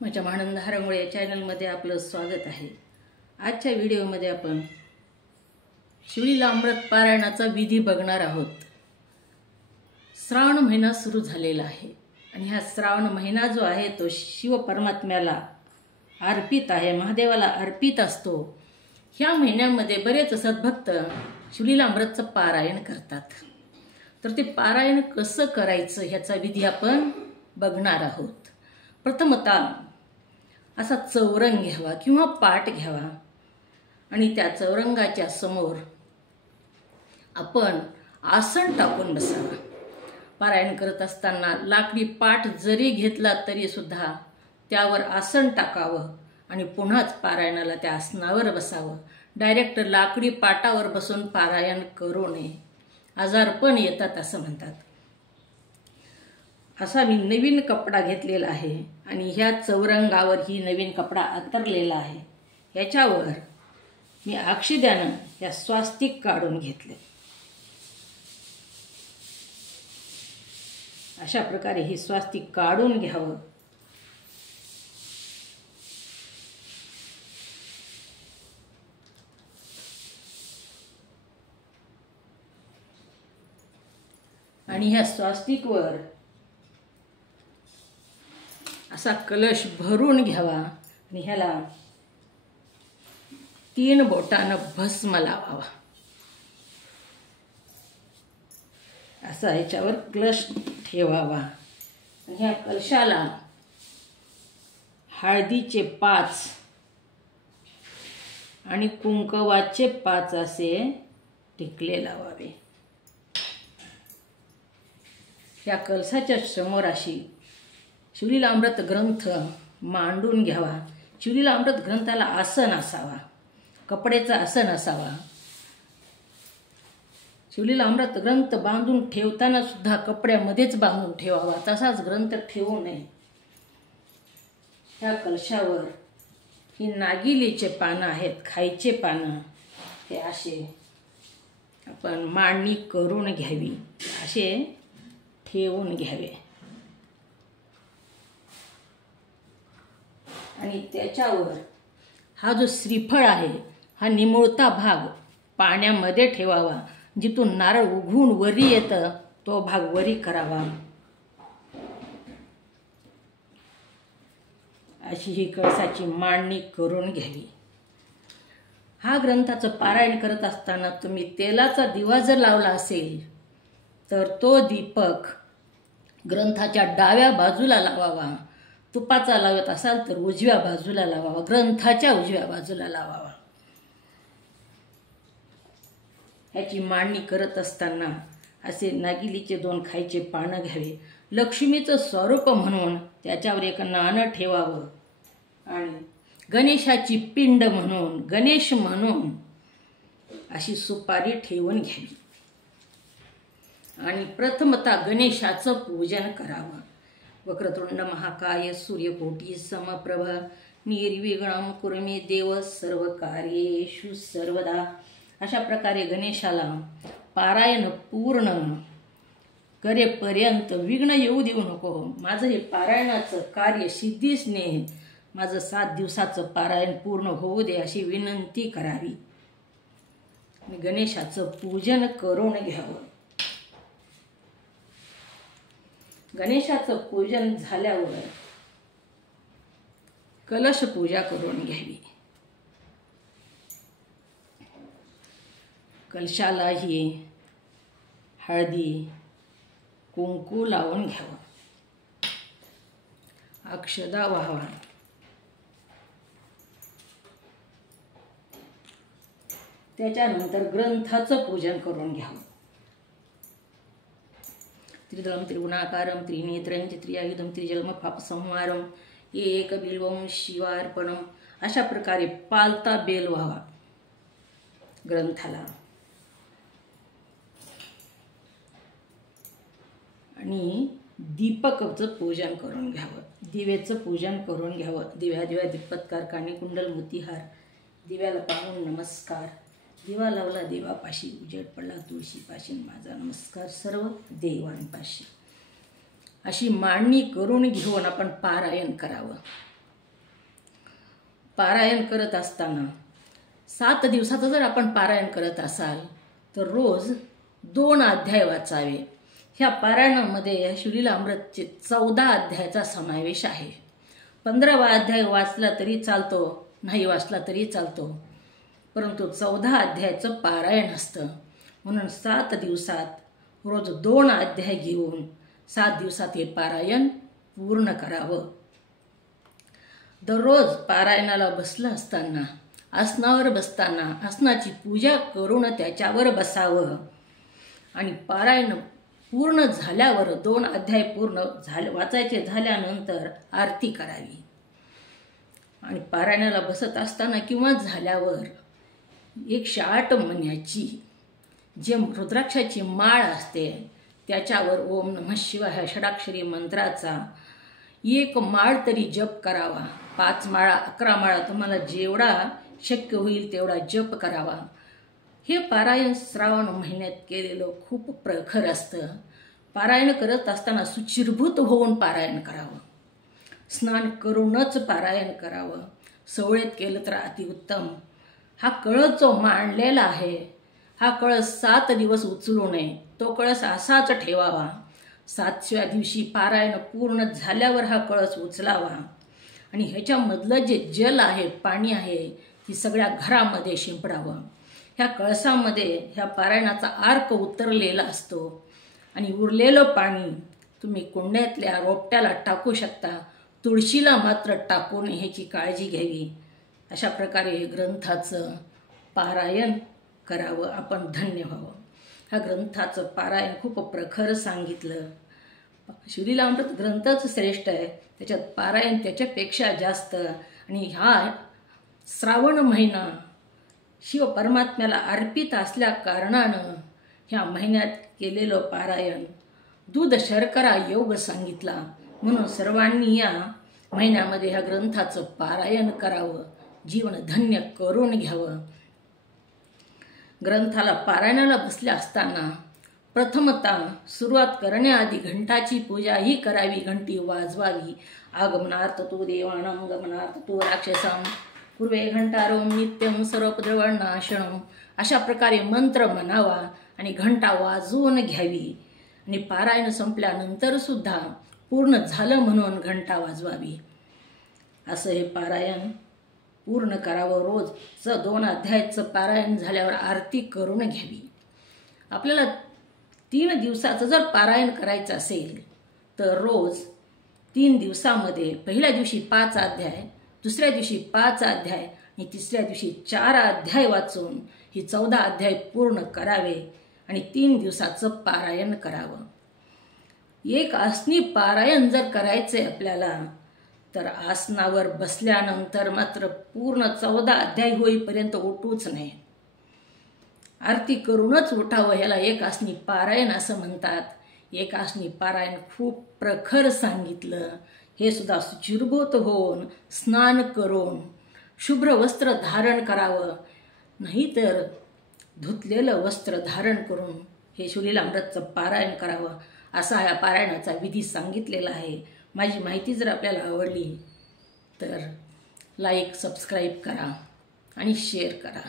माझ्या आनंद हरंगुळे या चॅनलमध्ये आपलं स्वागत आहे। आजच्या व्हिडिओमध्ये आपण शिवलीलामृत पारायणाचा विधी बघणार आहोत। श्रावण महिना सुरू झालेला आहे आणि हा श्रावण महिना जो आहे तो शिव परमात्म्याला अर्पित आहे, महादेवाला अर्पित असतो। ह्या महिन्यामध्ये बरेच सद्भक्त शिवलीलामृतचं पारायण करतात। तर ते पारायण कसं करायचं ह्याचा विधी आपण बघणार आहोत। प्रथमतः असा चौरंग घ्यावा किंवा पाट घ्यावा आणि त्या चौरंगाच्या समोर आपण आसन टाकून बसावा। पारायण करत असताना लाकडी पाट जरी घेतला तरी सुद्धा त्यावर आसन टाकावं आणि पुन्हाच पारायणाला त्या आसनावर बसावं। डायरेक्ट लाकडी पाटावर बसून पारायण करू नये, आजारपण येतात असं म्हणतात। असा मी नवीन कपडा घेतलेला आहे आणि ह्या चौरंगावर ही नवीन कपडा अंतरलेला आहे। याच्यावर मी अक्षिद्यानं या स्वास्तिक काढून घेतले। अशा प्रकारे ही स्वास्तिक काढून घ्यावं। आणि ह्या स्वास्तिकवर असा कलश भरून घ्यावा आणि ह्याला 3 बोटानं भस्म लावावा। असा ह्याच्यावर कलश ठेवावा आणि ह्या कलशाला हळदीचे 5 आणि कुंकवाचे 5 असे टिकले लावावे। या कलशाच्या समोर अशी शिवलीलामृत ग्रंथ मांडून घ्यावा। शिवलीलामृत ग्रंथाला आसन असावा, कपड्याचं आसन असावा। शिवलीलामृत ग्रंथ बांधून ठेवताना सुद्धा कपड्यामध्येच बांधून ठेवावा, तसाच ग्रंथ ठेवू नये। ह्या कलशावर ही नागिलीचे पानं आहेत, खायचे पानं, हे असे आपण मांडणी करून घ्यावी, असे ठेवून घ्यावे। आणि त्याच्यावर हा जो श्रीफळ आहे हा निमुळता भाग पाण्यामध्ये ठेवावा। जिथून नारळ उघडून वरी येतं तो भाग वरी करावा। अशी ही कळसाची मांडणी करून घ्यावी। हा ग्रंथाचं पारायण करत असताना तुम्ही तेलाचा दिवा जर लावला असेल तर तो दीपक ग्रंथाच्या डाव्या बाजूला लावावा। तुपाचा लावत असाल तर उजव्या बाजूला लावावा, ग्रंथाच्या उजव्या बाजूला लावावा। ह्याची मांडणी करत असताना असे नागिलीचे 2 खायचे पानं घ्यावे। लक्ष्मीचं स्वरूप म्हणून त्याच्यावर एक नाणं ठेवावं आणि गणेशाची पिंड म्हणून, गणेश म्हणून अशी सुपारी ठेवून घ्यावी आणि प्रथमतः गणेशाचं पूजन करावं। वक्रतुंड महाकाय सूर्यकोटी समप्रभ निर्विघ्नं कुरु मे देव सर्व कार्येषु सर्वदा। अशा प्रकारे गणेशाला पारायण पूर्ण करेपर्यंत विघ्न येऊ देऊ नको। माझं हे पारायणाचं कार्य सिद्धीस ने, माझं 7 दिवसाचं पारायण पूर्ण होऊ दे अशी विनंती करावी। गणेशाचं पूजन करून घ्यावं। गणेशाचं पूजन झाल्यावर कलश पूजा करून घ्यावी। कलशालाही हळदी कुंकू लावून घ्यावं, अक्षदा व्हावा। त्याच्यानंतर ग्रंथाचं पूजन करून घ्यावं। त्रिदलं त्रिगुणाकारं त्रिनेत्रं त्रियायुधं त्रिजन्म पापसंहारं एकबिल्वं शिवार्पणं। अशा प्रकारे पालता बेल व्हावा ग्रंथाला आणि दीपकचं पूजन करून घ्यावं, दिवेचं पूजन करून घ्यावं। दिव्या दीपत्कार काणी कुंडल मोतीहार, दिव्याला पाहून नमस्कार। दिवा लावला देवापाशी, उजेड पडला तुळशीपाशी, माझा नमस्कार सर्व देवांपाशी। अशी मांडणी करून घेऊन आपण पारायण करावं। पारायण करत असताना 7 दिवसाचं जर आपण पारायण करत असाल तर रोज 2 अध्याय वाचावे. ह्या पारायणामध्ये या शिवलीलामृतचे 14 अध्यायाचा समावेश आहे. 15वा अध्याय वाचला तरी चालतो, नाही वाचला तरी चालतो, परंतु 14 अध्यायाचं पारायण असतं. म्हणून 7 दिवसात रोज 2 अध्याय घेऊन 7 दिवसात हे पारायण पूर्ण करावं. दररोज पारायणाला बसलं असताना आसनावर बसताना आसनाची पूजा करून त्याच्यावर बसावं आणि पारायण पूर्ण झाल्यावर 2 अध्याय पूर्ण वाचायचे झाल्यानंतर आरती करावी. आणि पारायणाला बसत असताना किंवा झाल्यावर 108 मण्याची जे रुद्राक्षाची माळ असते त्याच्यावर ओम नमः शिवाय ह्या षडाक्षरी मंत्राचा 1 माळ तरी जप करावा. 5 माळा 11 माळा तुम्हाला जेवढा शक्य होईल तेवढा जप करावा. हे पारायण श्रावण महिन्यात केलेलं खूप प्रखर असतं. पारायण करत असताना शुचिर्भूत होऊन पारायण करावं. स्नान करूनच पारायण करावं. सवळेत केलं तर अतिउत्तम. हा कळस जो मांडलेला आहे हा कळस 7 दिवस उचलू नये. तो कळस असाच ठेवावा. 7व्या दिवशी पारायण पूर्ण झाल्यावर हा कळस उचलावा आणि ह्याच्यामधलं जे जल आहे, पाणी आहे, ती सगळ्या घरामध्ये शिंपडावं. ह्या कळसामध्ये ह्या पारायणाचा अर्क उतरलेला असतो आणि उरलेलं पाणी तुम्ही कुंड्यातल्या रोपट्याला टाकू शकता. तुळशीला मात्र टाकू नये ह्याची काळजी घ्यावी. अशा प्रकारे ग्रंथाचं पारायण करावं, आपण धन्य व्हावं. ह्या ग्रंथाचं पारायण खूप प्रखर सांगितलं. शिवलीलामृत ग्रंथच श्रेष्ठ आहे, त्याच्यात पारायण त्याच्यापेक्षा जास्त. आणि हा श्रावण महिना शिव परमात्म्याला अर्पित असल्या कारणानं ह्या महिन्यात केलेलं पारायण दूध शर्करा योग सांगितला. म्हणून सर्वांनी या महिन्यामध्ये ह्या ग्रंथाचं पारायण करावं, जीवन धन्य करून घ्यावं. ग्रंथाला पारायणाला बसल्या असताना प्रथमतः सुरुवात करण्याआधी घंटाची पूजा ही करावी, घंटी वाजवावी. आगमनार्थ तू देवाणां गमनार्थ तू राक्षसां पूर्वे घंटारोम नित्यं सर्वोपद्रवनाशनम, अशा प्रकारे मंत्र म्हणावा आणि घंटा वाजवून घ्यावी. आणि पारायण संपल्यानंतर सुद्धा पूर्ण झालं म्हणून घंटा वाजवावी. असं हे पारायण पूर्ण करावं. रोजचं 2 अध्यायाचं पारायण झाल्यावर आरती करून घ्यावी. आपल्याला 3 दिवसाचं जर पारायण करायचं असेल तर रोज 3 दिवसामध्ये पहिल्या दिवशी 5 अध्याय, दुसऱ्या दिवशी 5 अध्याय आणि तिसऱ्या दिवशी 4 अध्याय वाचून ही 14 अध्याय पूर्ण करावे आणि 3 दिवसाचं पारायण करावं. एक आसनी पारायण जर करायचे आपल्याला तर आसनावर बसल्यानंतर मात्र पूर्ण 14 अध्याय होईपर्यंत उठूच नये. आरती करूनच उठावं. ह्याला एक आसनी पारायण असं म्हणतात. एक आसनी पारायण खूप प्रखर सांगितलं. हे सुद्धा शुचिर्भूत होऊन स्नान करून शुभ्र वस्त्र धारण करावं, नाहीतर धुतलेलं वस्त्र धारण करून हे शिवलीलामृतचं पारायण करावं. असा या पारायणाचा विधी सांगितलेला आहे. माझी माहिती जर आपल्याला आवडली तर लाईक, सबस्क्राईब करा आणि शेअर करा.